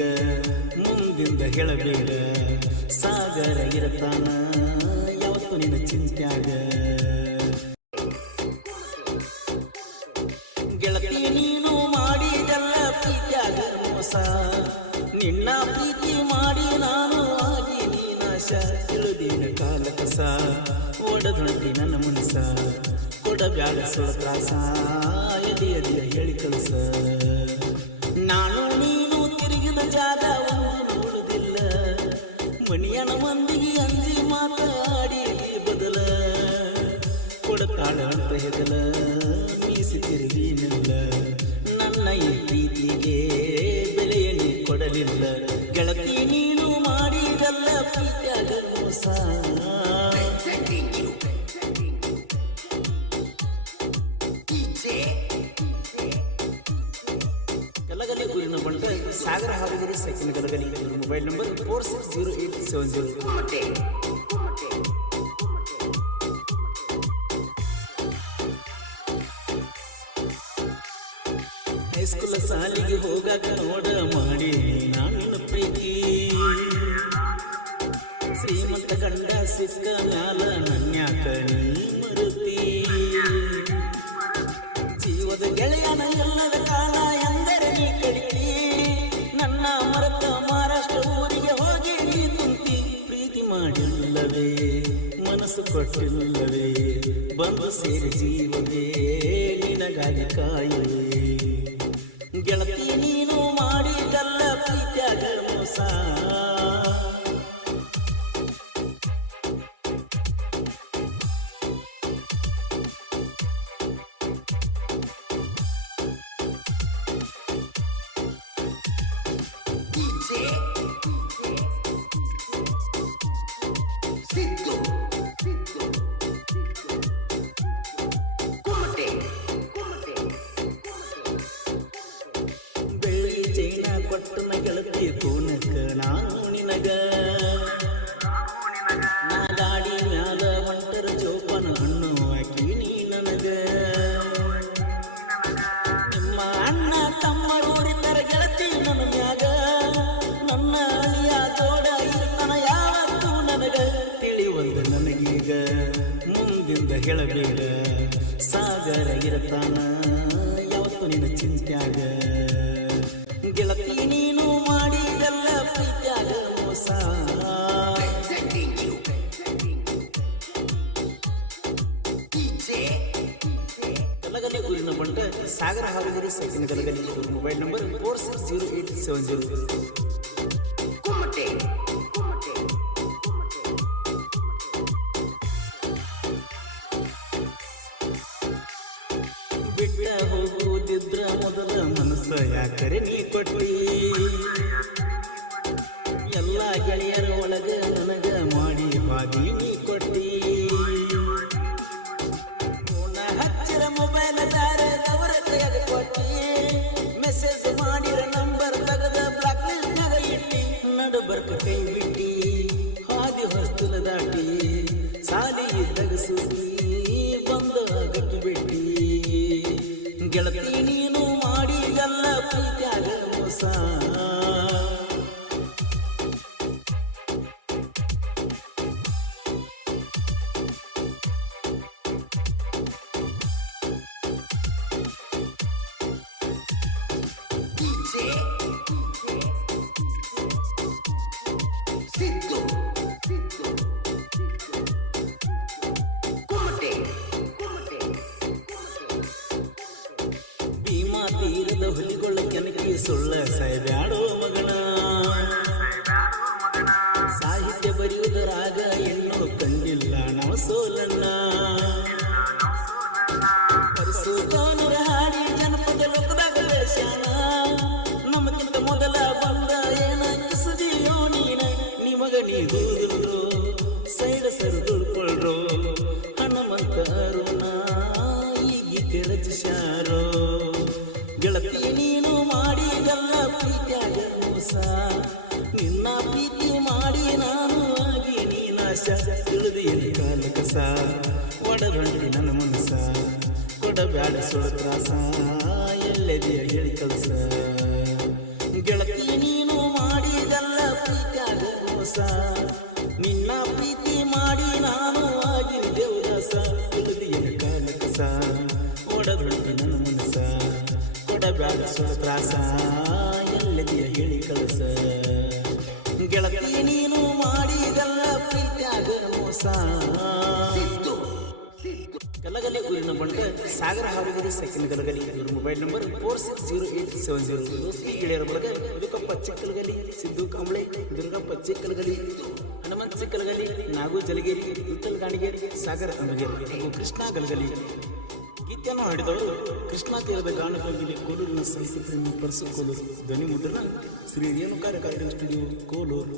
ನನಗೀಗ ಮುಂದಿಂದ ಹೇಳಬೇಡ ಸಾಗರ ಇರತಾನ ಯಾವತ್ತು ನಿನ್ನ ಚಿಂತ್ಯಾಗ ಗೆಳತಿ ನೀನು ಮಾಡಿದಲ್ಲ ಪ್ರೀತ್ಯಾಗ ಮೋಸ ನಿನ್ನ ಪ್ರೀತಿ ಮಾಡಿ ನಾನು ಆಗಿ ನೀನಾಶ ತಿಳಿದಿನ ಕಾಲ ಕಸ ಓಡದೊಳತಿ ನನ್ನ ಮನಸ ಕೊಡಬ್ಯಾಡ ಸುಳತ್ರಾಸ ಎದೆಯ ಹೇಳಿ ಕಲಸ ನಾನು ನೀನು ತಿರುಗಿದ ಜಾಗ ನೋಡುವುದಿಲ್ಲ ಮಣಿಯನ ಮಂದಿಗೆ ಅಂಜಿ ಮಾತಾಡಿ ಬದಲ ಕೊಡತಾಳ ಅಂತ ಹೆದಲ ಮೀಸಿ ತಿರುಗಿ ನಿಲ್ಲ ನನ್ನ ಈ ಪ್ರೀತಿಗೆ ಬೆಲೆಯನ್ನೇ ಕೊಡಲಿಲ್ಲ ಗೆಳತಿ ನೀನು ಮಾಡಿದಲ್ಲ ಪ್ರೀತಿಯಾಗ ಮೋಸ ಗಲಗಲಿ ಗುರಿನ ಬಂಡ Sagara Haveri second Galagali mobile number 460870 high school ಸಾಲಿಗೆ ಹೋಗಾಕ ನೋಡ ಮಾಡಿ ನಾನು ಪ್ರೀತಿ ಶ್ರೀಮಂತ ಗಂಡ ಸಿಕ್ಕ ಮ್ಯಾಲ ನನ್ಯಾಕ ನೀ ಮರುತಿ ಜೀವದ ಗೆಳೆಯನ ಎಲ್ಲದ ಕಾಲ ಎಂದರೆ ನೀ ಕಡಿತಿ ನನ್ನ ಮರತ ಮಹಾರಾಷ್ಟ್ರ ಊರಿಗೆ ಹೋಗಿ ನೀ ಕುಂತಿ ಪ್ರೀತಿ ಮಾಡಿಲ್ಲವೇ ಮನಸ್ಸು ಕೊಟ್ಟಿಲ್ಲವೇ ಬಂದು ಸೇರಿ ಜೀವವೇ ನಿನಗಾಗಿ ಕಾಯುವೆ ಗೆಳತಿ ನೀನು ಮಾಡಿದಲ್ಲ ಪ್ರೀತ್ಯಾಗ ಮೋಸ ಕೊಟ್ಟನ ಗೆಳತಿ ಕೂನಕ ನಾನು ನಿನಗ ನಾ ಗಾಡಿ ಮ್ಯಾಲ ಹೊಂಟರ ಜೋಪನ ಹಣ್ಣು ಹಾಕಿ ನೀ ನನಗ ನಿಮ್ಮ ಅಣ್ಣ ತಮ್ಮರೂರಿದ್ದರ ಗೆಳತಿ ನನ್ನ ಮ್ಯಾಗ ನನ್ನ ಅಳಿಯ ತೋಡ ಇರ್ತಾನ ಯಾವತ್ತೂ ನನಗ ತಿಳಿವಲ್ದು ನನಗೀಗ ಮುಂದಿಂದ ಹೇಳಬೇಡ ಸಾಗರ ಇರತಾನ ಯಾವತ್ತು ನಿನ್ನ ಚಿಂತ್ಯಾಗ ಗೆಳತಿ ನೀನು ಮಾಡಿದಲ್ಲ ಪ್ರೀತ್ಯಾಗ ಮೋಸ ಗಲಗಲಿ ಗುರಿನ ಬಂಡ Sagara Haveri second Galagali mobile number 460870 ಬಿಟ್ಟ ಹೋಗುವುದಿದ್ರ ಮೊದಲ ಮನಸ್ಸ ಯಾಕರೆ ನೀ ಕೊಟ್ಟಿ ಎಲ್ಲ ಗೆಳೆಯರ ಒಳಗ ನನಗ ಮಾಡಿ ಬಾಗಿ ನೀ ಕೊಟ್ಟಿ ಫೋನ ಹಚ್ಚಿರ ಮೊಬೈಲ್ ದಾರದವರ ಕೈಯಾಗ ಕೊಟ್ಟಿ ಮೆಸೇಜ್ ಮಾಡಿರ ನಂಬರ್ ತೆಗೆದ ಬ್ಲಾಕ್ ಲಿಸ್ಟ್ ನಾಗ ಇಟ್ಟಿ ನಡುಬರ್ಕ ಕೈ ಬಿಟ್ಟಿ ಹಾದಿ ಹೊಸ್ತಲ ದಾಟಿ ಸಾಲಿ ಇದ್ದಾಗ ಸುದ್ದಿ ಬಂದು ಗಟ್ಟಿ ಬಿಟ್ಟಿ ಗೆಳತಿ ನೀನು ಮಾಡಿದಲ್ಲ ಪ್ರೀತ್ಯಾಗ ಮೋಸ ತೀರದ ಹುಲಿಗೊಳ್ಳ ಕೆನಕಿ ಸುಳ್ಳ ಸಾಯ್ಬ್ಯಾಡೋ ಮಗನ ಸಾಹಿತ್ಯ ಬರೆಯುವುದರಾಗ ಇನ್ನೂ ಕಂಡಿಲ್ಲ ನಾವು ಸೋಲನ್ನ ಪರಿಸೋನರ ಹಾಡಿ ಜನಪದ ಲೋಕದಾಗ ಬೆಳೆಸ್ಯಾನ ನಮಗಿಂತ ಮೊದಲ ಬಂದ ಏನ ಕಿಸದಿಯೋ ನೀನ ನಿಮಗ ನೀಡುವುದಿಲ್ಲೋ ಸೈಡ ಸರಿದುಳ್ಕೊಳ್ರೋ ಹನುಮಂತ ಅರುಣ ಈಗ ರಚಿಸ್ಯಾರೋ ಗೆಳತಿ ನೀನು ಮಾಡಿದಲ್ಲ ಪ್ರೀತ್ಯಾಗ ಮೋಸ ನಿನ್ನ ಪ್ರೀತಿ ಮಾಡಿ ನಾನು ಆಗಿ ನೀನಾಶ ತಿಳಿದು ಎಲ್ಲಿ ಕಾಲ ಕಸ ಒಡಬಂಡಿ ನನ್ನ ಮನಸ ಕೊಡಬ್ಯಾಡ ಸುಳತ್ರಾಸ ಎಲ್ಲೆದೆಯ ಹೇಳಿ ಕಲಸ ಗೆಳತಿ ನೀನು ಮೊಬೈಲ್ ನಂಬರ್ 460870. ದೋಸ್ತಿ ಗೆಳೆಯರ ಬಳಗ ಇದಕ್ಕಪ್ಪ ಚಿಕ್ಕಲಗಲಿ, ಸಿದ್ದು ಕಾಂಬ್ಳೆ, ದುರ್ಗಪ್ಪ ಚಿಕ್ಕಲಗಲಿ, ಹನುಮಂತ ಚಿಕ್ಕಲಗಲಿ, ನಾಗು ಜಲಗೇರಿ, ವಿಠಲ್ ಗಾಣಿಗೇರಿ, ಸಾಗರ ಅಂಬಗೇರಿ ಹಾಗೂ ಕೃಷ್ಣ ಗಲಗಲಿ. ಗೀತೆಯನ್ನು ಹಾಡಿದವರು ಕೃಷ್ಣಾ ತೀರದ ಗಾನಕೋಗಿಲೆ ಕೋಲೂರಿನ ಸಾಹಿತ್ಯ ಪ್ರೇಮಿ ಪರಸು ಕೋಲೂರು. ಧ್ವನಿ ಮುದ್ರಣ ಶ್ರೀ ರೇಣುಕಾರ ಗಾಯನ ಸ್ಟುಡಿಯೋ ಕೋಲೂರು.